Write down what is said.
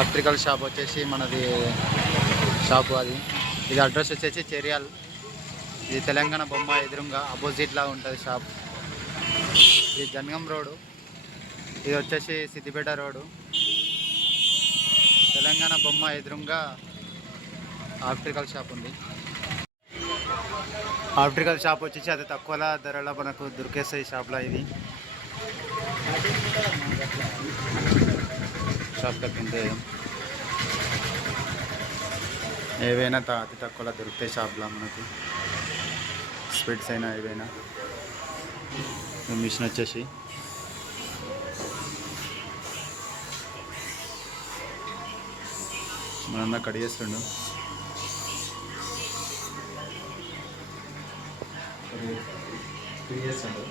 Optical shop వచ్చేసి మనది shop అది. ఇది అడ్రస్ వచ్చేసి చెరియాల్. ఇది తెలంగాణ బొమ్మ ఎదురుగా అపోజిట్లా ఉంటుంది షాప్. ఇది జనగం రోడ్డు. ఇది వచ్చేసి సిద్దిపేట రోడ్డు. తెలంగాణ బొమ్మ ఎదురుగా ఆప్టికల్ షాప్ ఉంది. ఆప్టికల్ షాప్ వచ్చేసి అతి తక్కువ ధరలో మనకు దొరికేస్తాయి షాప్లో. ఇది షాప్ తప్పిందే ఏవైనా అతి తక్కువలో దొరుకుతాయి షాప్లో మనకు. స్పెట్స్ అయినా ఏవైనా. మిషన్ వచ్చేసి మన కడిగేస్తుండు. చేస్తుండు